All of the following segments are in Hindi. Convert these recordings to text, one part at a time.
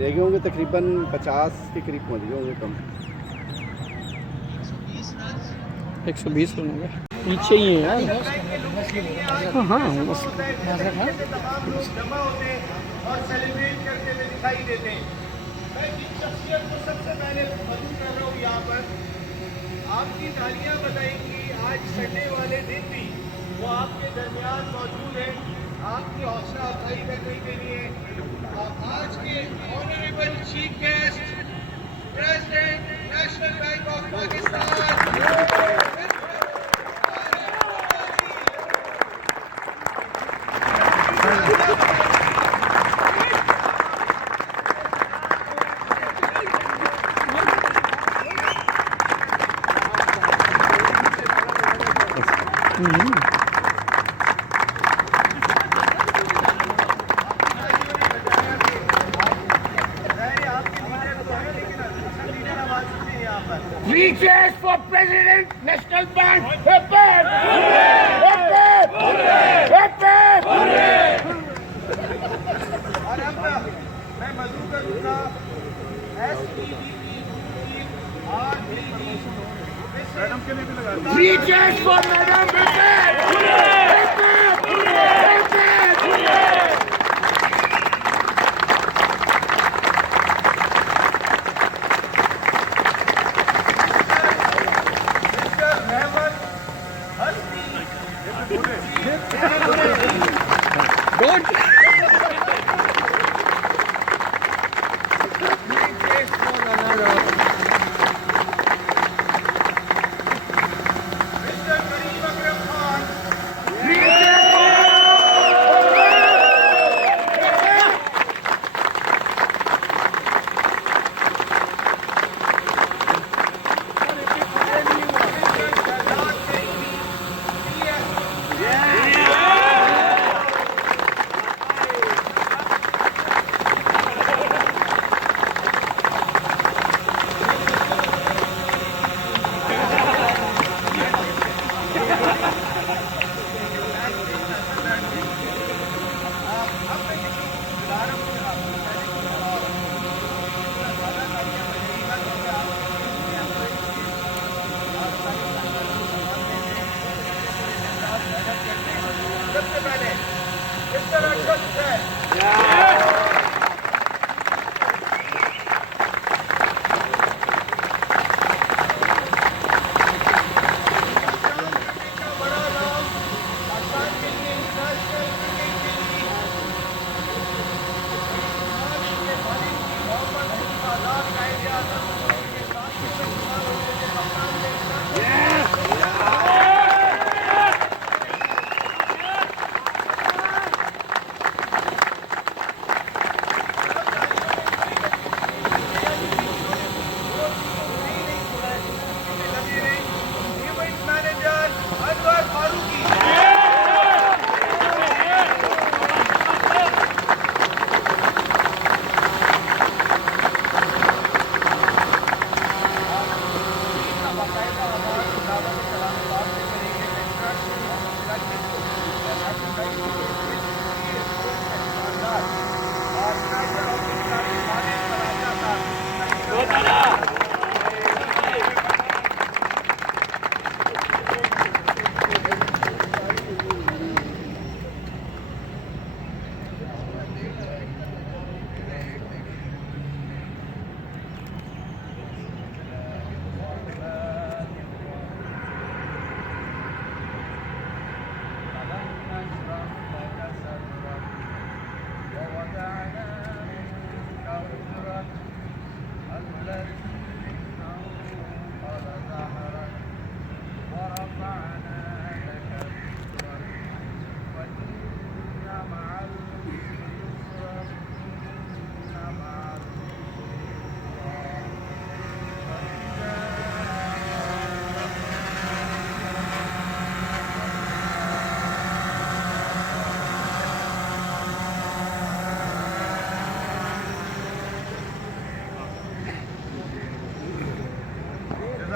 लगे होंगे तकरीबन 50 के करीब पहुँच गए होंगे कम। 120 रन हो गए, पीछे ही है यार। हाँ हाँ जमा होते हैं और सेलिब्रेट करते हुए दिखाई देते हैं। मैं जिस शख्सियत को सबसे पहले मदद कर रहा हूँ यहाँ पर, आपकी तालियां बताएंगी। आज संडे वाले दिन भी वो आपके दरमियान मौजूद है, आपकी हौसला अफजाई करने के लिए। आज के honourable chief guest president national bank of Pakistan Reaches for President National Bank. Hip hip! Hip hip! Hip hip! और अब मैं मधु का दूसरा मैडम के लिए भी लगा। Reaches for Madam. Hip hip! Hip hip! Hip hip!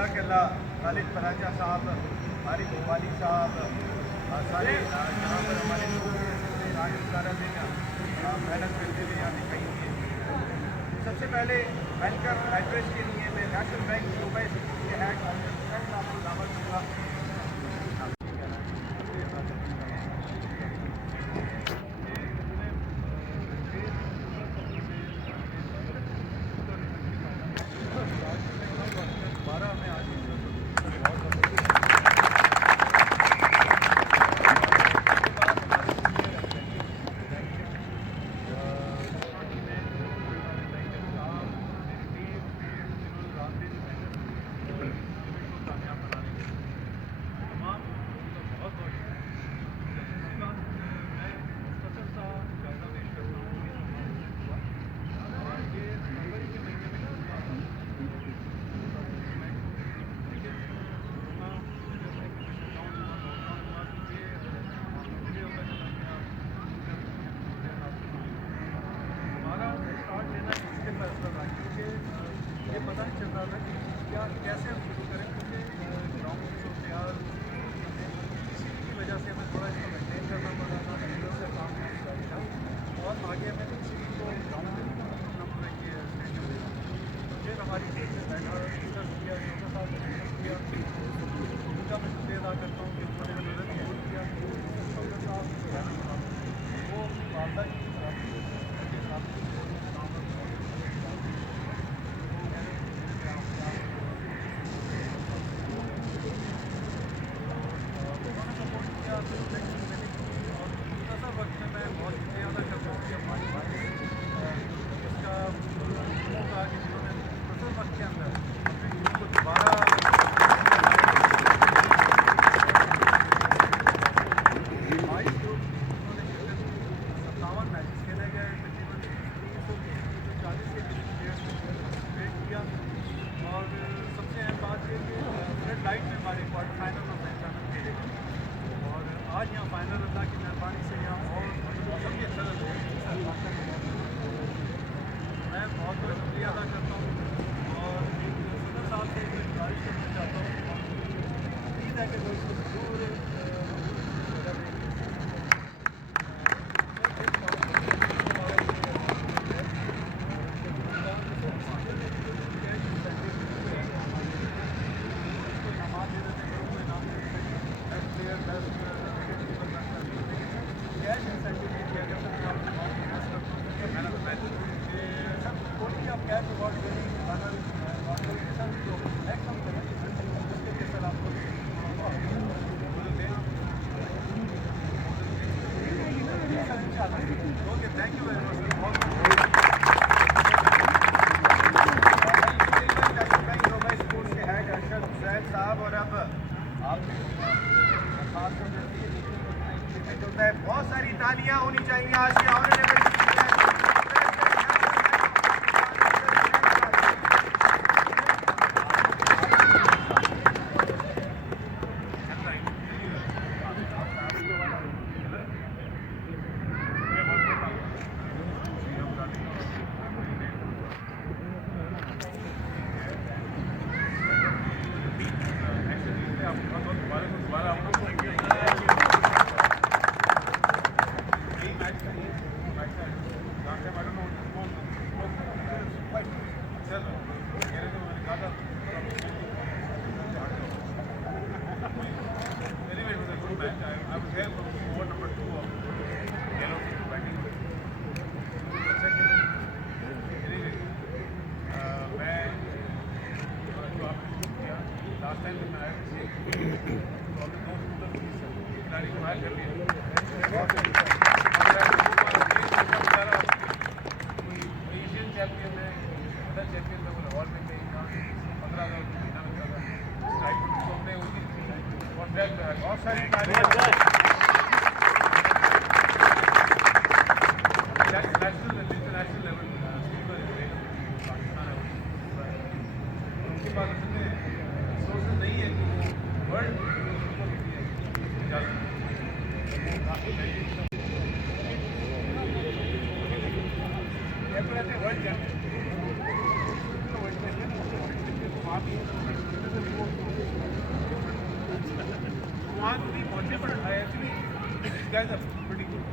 ताला कि अल्लाह खालिद फराजा साहब, आरिफ वाली साहब, सारे जहाँ पर हमारे लोग आज सारा दिन मेहनत करते हुए यहाँ दिखाई हुई है। सबसे पहले वेलकम एड्रेस के लिए मैं नेशनल बैंक दुबई के हेड आपको दावत दूँगा। कैसे हम शुरू करें, क्योंकि ग्राउंड की जो तैयार इसी की वजह से हमें थोड़ा इसको मेंटेन करना पड़ा था, इधर से काम नहीं जारी था और आगे हमें इसी को ग्राउंड में नंबर के स्टेडियम में फिर हमारी टीम से बैठा डिस्कस किया, उनके साथ डिस्कस किया। उनका मैं शुक्रिया अदा करता हूँ कि उन्होंने मदद किया। वो अपनी वालदा की उनके साथ आज यहाँ फाइनल अल्लाह की मेहरबानी से यहाँ और मौसम भी अच्छा लग रहा है। मैं बहुत बहुत शुक्रिया अदा करता हूँ और सदर साहब से गुजारिश करना चाहता हूँ, उम्मीद है कि जो इसको जरूर बहुत सारी तालियां होनी चाहिए आज के ऑनरेबल बहुत सारी नेशनल इंटरनेशनल लेवल उनके पास इतने रिसोर्सेज नहीं है कि वो वर्ल्ड वर्ल्ड इनामात नहीं पहुँचे, but I actually this guys are pretty good.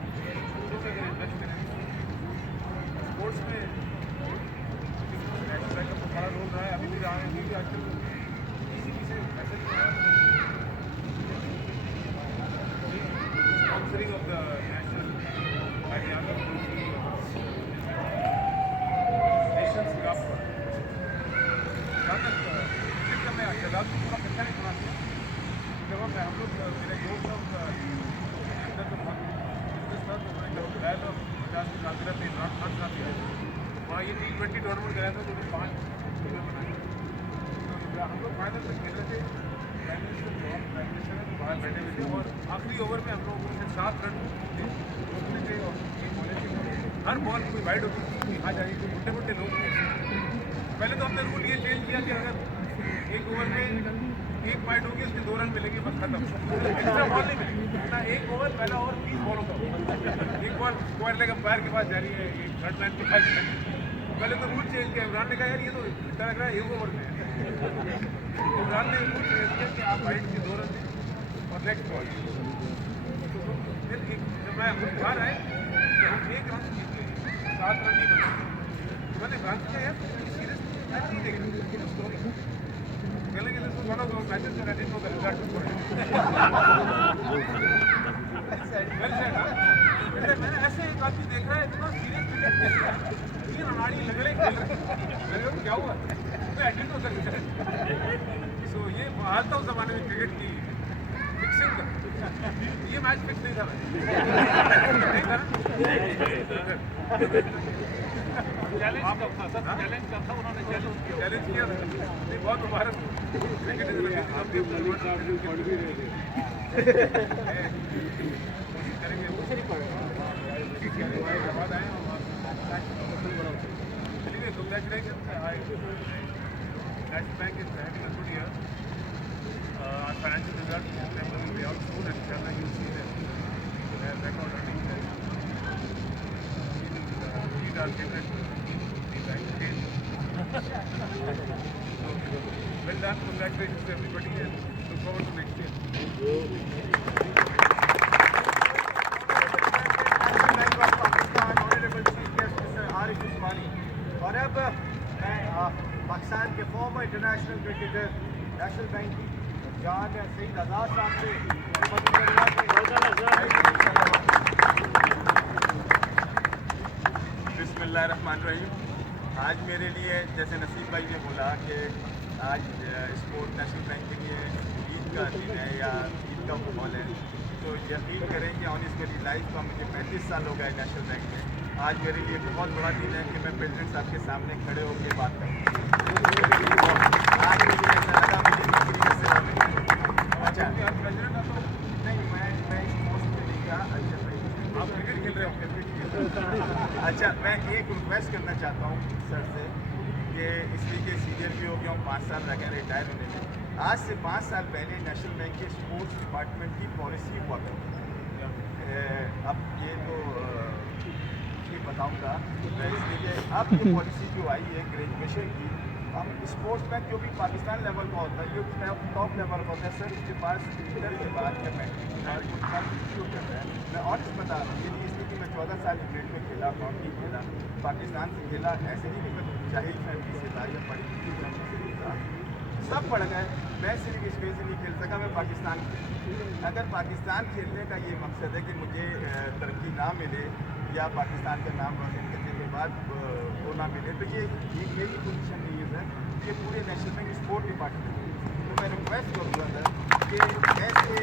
Sports में नेशनल बैंक का बड़ा रोल रहा है, अभी भी रहा है, क्योंकि आजकल किसी से पैसे sponsoring of the national Nations cup cricket का मैं जवाब पूरा कच्चा नहीं सुना था। जब हम लोग मेरे दोस्त सब अंदर तो बिजनेस था, तो मैंने जब गया था 50 की काफिला पे इमरान खान साहब भी आए थे वहाँ। ये T20 टूर्नामेंट गया था, तो 5 टीमें बनाई। तो हम लोग फाइनल में खेल रहे थे, प्राइम मिनिस्टर तो बाहर बैठे हुए थे, और आखिरी ओवर में हम लोग उनसे 7 रन रोकने थे, और ये बोले थे हर बॉल कोई वाइड होती थी, यहाँ जाइए कोई मोटे मोटे लोग थे। पहले तो हमने रूल ये चेंज किया कि अगर एक ओवर में 1 वाइड होगी, उसके 2 रन मिलेंगे, बस खत्म, एक्स्ट्रा बॉल नहीं मिलेगी ना। 1 ओवर पहला ओवर 30 बॉलों का, 1 बॉल स्क्वायर लेग अंपायर के पास जा रही है, एक थर्ड मैन के पास। पहले तो रूल चेंज किया, इमरान ने कहा यार ये तो अच्छा लग रहा है 1 ओवर में। इमरान ने रूल चेंज किया कि आप वाइड के 2 रन दें और नेक्स्ट बॉल। फिर जब मैं बाहर आए तो हम 1 रन जीत गए, 7 रन नहीं बने। तो मैंने इमरान से कहा यार सीरियस मैच नहीं देख रहे, कहने के लिए one of the matches that I didn't know the result. मैंने ऐसे एक आदमी देख रहा है इतना सीरियस क्रिकेट खेल रहा है, 3 अनाड़ी लगड़े खेल रहे हैं, क्या हुआ? तो I didn't know the result. So ये हाल था उस जमाने में क्रिकेट की फिक्सिंग का। ये मैच फिक्स नहीं था नहीं था चैलेंज का था, उन्होंने चैलेंज किया था। नहीं, बहुत मुबारक क्रिकेट करेंगे बाद आए चलिए congratulation. National bank is having a good year. Our financial results will be out soon, and inshallah you'll see them. Their record earnings will lead our favorite bank again. So, well done, congratulations to everybody, and look forward to next year. Honorable Chief Guest Mr. Arif Usmani. और अब मैं पाकिस्तान के farmer international cricketer national bank की जान सईद आज़ाद साहब से बिस्मिल्लाहिर्रहमानिर्रहीम। आज मेरे लिए जैसे नसीब भाई ने बोला कि आज स्पोर्ट नेशनल बैंक के लिए ईद का दिन है या ईद का माहौल है, तो यकीन करें कि ऑनेस्टली लाइफ का मुझे 35 साल हो गए नेशनल बैंक में। आज मेरे लिए बहुत बड़ा दिन है कि मैं प्रेसिडेंट साहब के सामने खड़े होकर बात करूँ। आज मुझे ऐसा लगा मुझे अच्छा प्रेसिडेंट तो नहीं, मैं इस पोस्ट पे नहीं था। अच्छा भाई आप क्रिकेट खेल रहे हो? अच्छा, मैं एक रिक्वेस्ट करना चाहता हूँ सर से कि इसलिए कि सीनियर भी हो गया हूँ, 5 साल लगे रिटायर होने में। आज से 5 साल पहले नेशनल बैंक के स्पोर्ट्स डिपार्टमेंट की पॉलिसी हुआ करती थी। अब ये तो ये बताऊँगा इसलिए अब ये पॉलिसी जो आई है ग्रेजुएशन की, अब स्पोर्ट्स बैंक जो भी पाकिस्तान लेवल का होता है, जो टॉप लेवल का होता है सर, उसके पास इंटर के बाद या मैट्रिक के बाद कुछ काम शुरू करता है। मैं ऑनेस्ट बता रहा हूँ, ये इसलिए कि मैं 14 साल क्रिकेट में खेला, काउंटी खेला, पाकिस्तान से खेला। ऐसे नहीं कि मैं जाहिल फैमिली से था या पढ़ी लिखी फैमिली से नहीं था, सब पढ़ गए। मैं सिर्फ इस वजह से नहीं खेल सका, मैं पाकिस्तान अगर पाकिस्तान खेलने का ये मकसद है कि मुझे तरक्की ना मिले या पाकिस्तान का नाम रोशन करने के बाद वो ना मिले, तो ये मेरी पोजीशन नहीं है सर, ये पूरे नेशनल बैंक स्पोर्ट डिपार्टमेंट है। तो मैं रिक्वेस्ट करूँगा सर कि ऐसे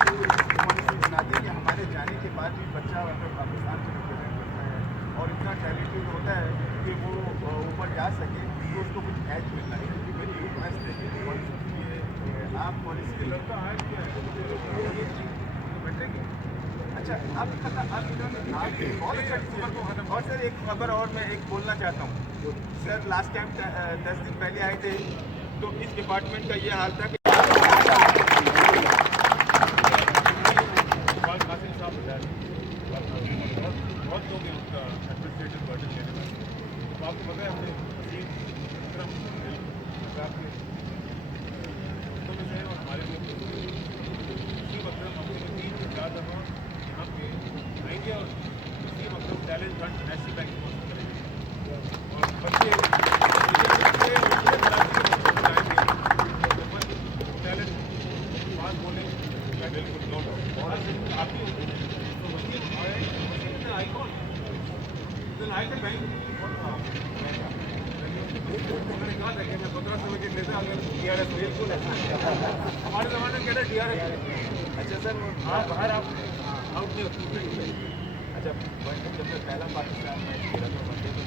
पॉलिसी बना दें कि हमारे जाने के बाद भी बच्चा अगर पाकिस्तान से रिप्रेजेंट करता है और इतना टैलेंटेड होता है कि वो ऊपर जा सके, तो उसको कुछ एज मिलना चाहिए। मेरी रिक्वेस्ट है कि आप पॉलिसी लड़का है अच्छा अब इन्होंने बहुत अच्छा और सर एक खबर और मैं एक बोलना चाहता हूँ सर। लास्ट टाइम 10 दिन पहले आए थे तो इस डिपार्टमेंट का ये हाल था कि बहुत लोग हैं उसका एडमिनिस्ट्रेटिव बर्डन लेने में। तो आपको पता है हमने हमारे लोग आएंगे और इसी मतलब टैलेंट हंट नेशनल बैंक करेंगे और बच्चे टैलेंट बात बोले बिल्कुल नो डाउट और आपकी आइकॉन आइकन बैंक मैंने कहा था कि मैं 1500 विकेट लेता अगर DRS बिल्कुल हमारे ज़माने में कहते हैं DRS। अच्छा सर हाँ बाहर आप आउट नहीं होते। अच्छा जब मैं पहला पाकिस्तान मैच खेला था वनडे तो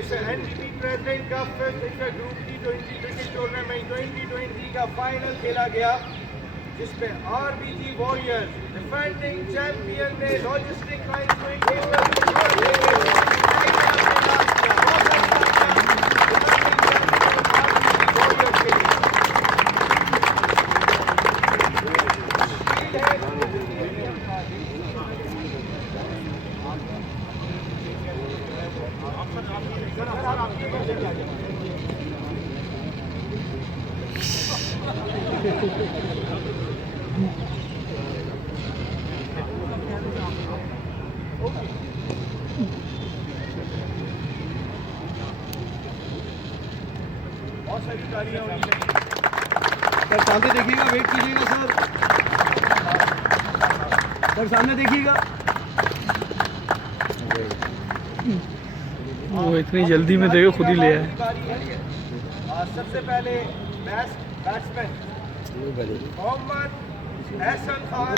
इस NDP प्रेसिडेंट का first group T20 cricket tournament 2020 का फाइनल खेला गया जिसमें आरबी वारियर्स डिफेंडिंग चैंपियन ने लॉजिस्टिक सर सामने देखिएगा, वेट कीजिएगा सर सामने देखिएगा। वो इतनी जल्दी में देखो खुद ही ले आए। सबसे पहले बेस्ट बैट्समैन मोहम्मद हसन खान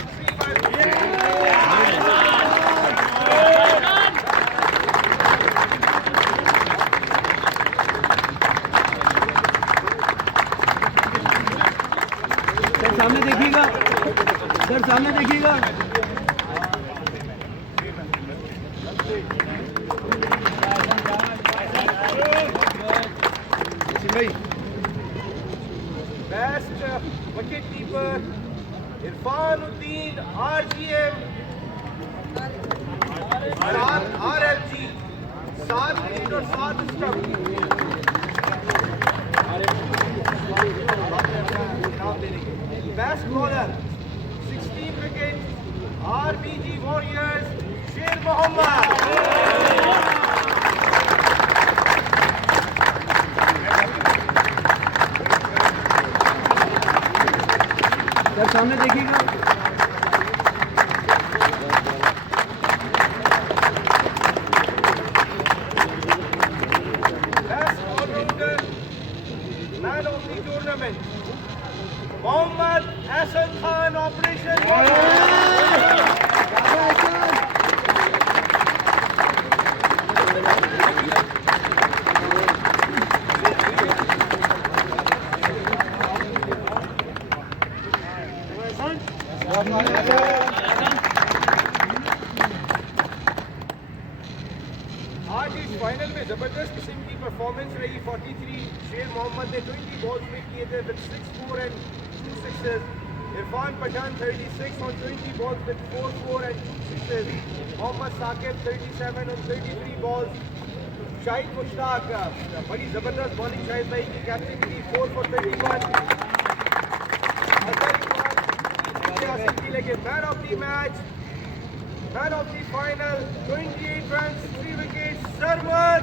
सामने देखिएगा सर, सामने देखिएगा। भाई best wicket keeper Irfanuddin RGM RFG 7 wicket और 7 stump. Best bowler 16 wicket RBG warriors Sher Mohammad. Sir सामने देखिएगा। Best allrounder man of the tournament Mohammad Hasan Khan operation. आज इस फाइनल में जबरदस्त किस्म की परफॉर्मेंस रही। 43 शेर मोहम्मद ने 20 बॉल्स में किए थे with 6 4 and 2 sixes। Irfan Pathan 36 on 20 balls with 4 4 and 2 sixes। Mohammad Saqib 37 on 33 balls। Shahid Mushtaq बड़ी जबरदस्त बॉलिंग शाहिद भाई की कैप्टन की 4 for 31। लेकिन man of the match man of the final 28 runs 3 wickets Sarmad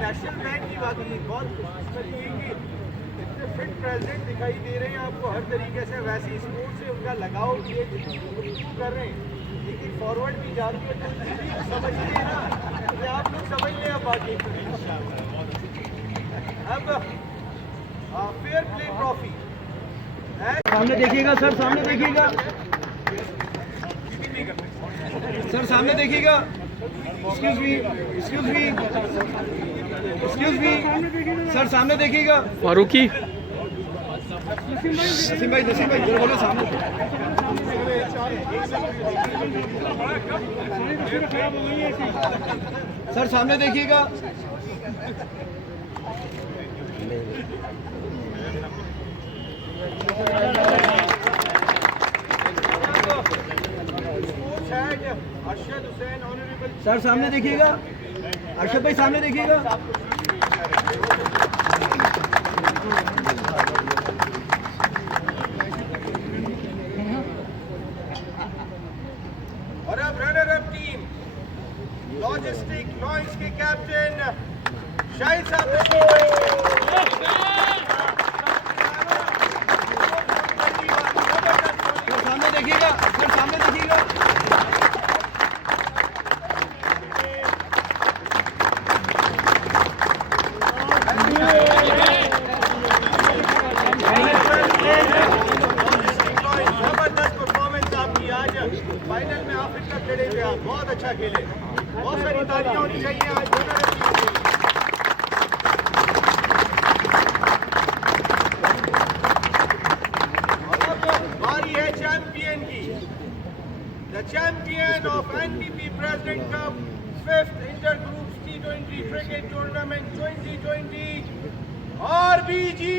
national bank की बात की बहुत इतने फिट प्रेसिडेंट दिखाई दे रहे हैं आपको हर तरीके से। वैसे ही स्पोर्ट्स से उनका लगाव ये कर रहे हैं, लेकिन फॉरवर्ड भी जा रही है तो समझ लिए ना, तो आप लोग समझ लें। अब बाकी अब फेयर प्ले ट्रॉफी सामने देखिएगा सर, सामने देखिएगा सर, सामने देखिएगा। Excuse me, excuse me, excuse me sir, सामने देखिएगा। फारूकी नसीम भाई, नसीम भाई इधर बोलो सामने। सर सामने देखिएगा। सर सामने देखिएगा, अरशद भाई सामने देखिएगा। और अब runner up team logistic launch के कैप्टन शाहिद साहब सामने देखिएगा, सर सामने देखिएगा। जबरदस्त परफॉर्मेंस आपकी आज फाइनल में आखिर तक लड़े हुए आप बहुत अच्छा खेले, बहुत सारी तालियां होनी चाहिए आज रनर अप टीम के लिए। The champion of NPP President Cup 5th Intergroups T20 Cricket Tournament 2020, RB जी।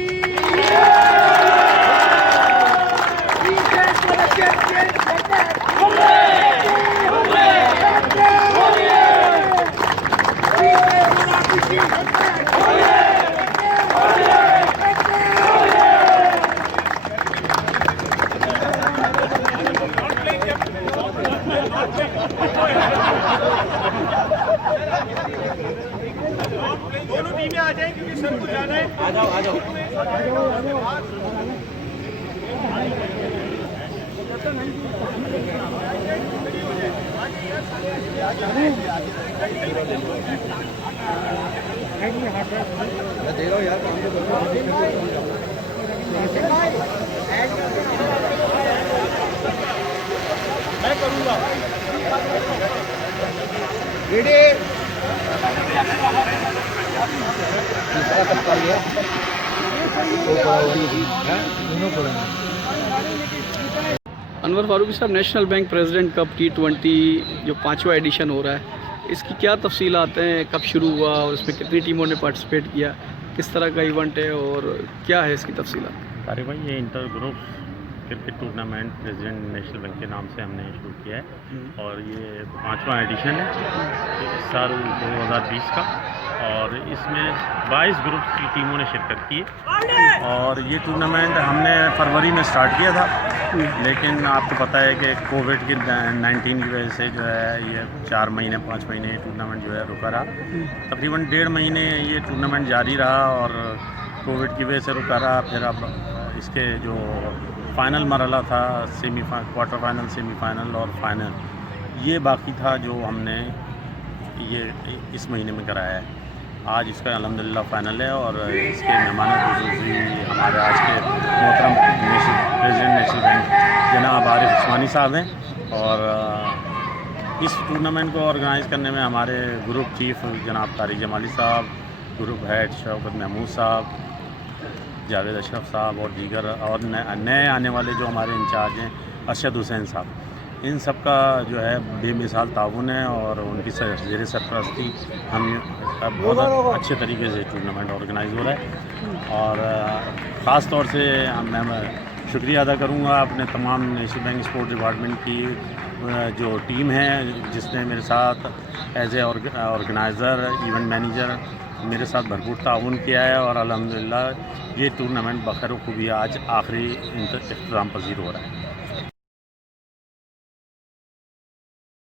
दोनों टीमें आ जाएं क्योंकि सर को जाना है। आ जाओ आ जाओ। मैं दे रहा हूँ यार, काम तो कर रहा हूँ। मैं करूँगा। रेडी। अनवर फारूकी साहब, national bank president cup T20 जो 5वां एडिशन हो रहा है, इसकी क्या तफसीलात हैं, कब शुरू हुआ और इसमें कितनी टीमों ने पार्टिसिपेट किया, किस तरह का इवेंट है और क्या है इसकी तफसीलात? अरे भाई, ये inter group cricket tournament president national bank के नाम से हमने शुरू किया है और ये 5वां एडिशन है इस साल 2020 का। और इसमें 22 ग्रुप्स की टीमों ने शिरकत की है और ये टूर्नामेंट हमने फरवरी में स्टार्ट किया था, लेकिन आपको पता है कि कोविड की 19 की वजह से जो है ये 4 महीने 5 महीने ये टूर्नामेंट जो है रुका रहा। तकरीबन 1.5 महीने ये टूर्नामेंट जारी रहा और कोविड की वजह से रुका रहा। फिर अब इसके जो फाइनल मरहला था, क्वार्टर फाइनल, सेमीफाइनल और फाइनल, ये बाकी था जो हमने ये इस महीने में कराया है। आज इसका अल्हम्दुलिल्लाह फाइनल है और इसके मेहमान खुसूसी हमारे आज के मोहतरम प्रेसिडेंट नेशनल बैंक जनाब आरिफ उस्मानी साहब हैं। और इस टूर्नामेंट को ऑर्गेनाइज़ करने में हमारे ग्रुप चीफ जनाब तारिक जमाली साहब, ग्रुप हेड शौकत महमूद साहब, जावेद अशरफ साहब और दीगर और नए आने वाले जो हमारे इंचार्ज हैं अरशद हुसैन साहब, इन सब का जो है बेमिसाल ताउन है और उनकी ज़ेर सरपरस्ती हम बहुत अच्छे तरीके से टूर्नामेंट ऑर्गेनाइज़ हो रहा है। और ख़ास तौर से मैं शुक्रिया अदा करूँगा अपने तमाम नेशनल बैंक स्पोर्ट्स डिपार्टमेंट की जो टीम है जिसने मेरे साथ as a organiser, event manager मेरे साथ भरपूर ताउन किया है और अल्हम्दुलिल्लाह ये टूर्नामेंट बखैर खूबी आज आखिरी इख्तिताम पजीर हो रहा है।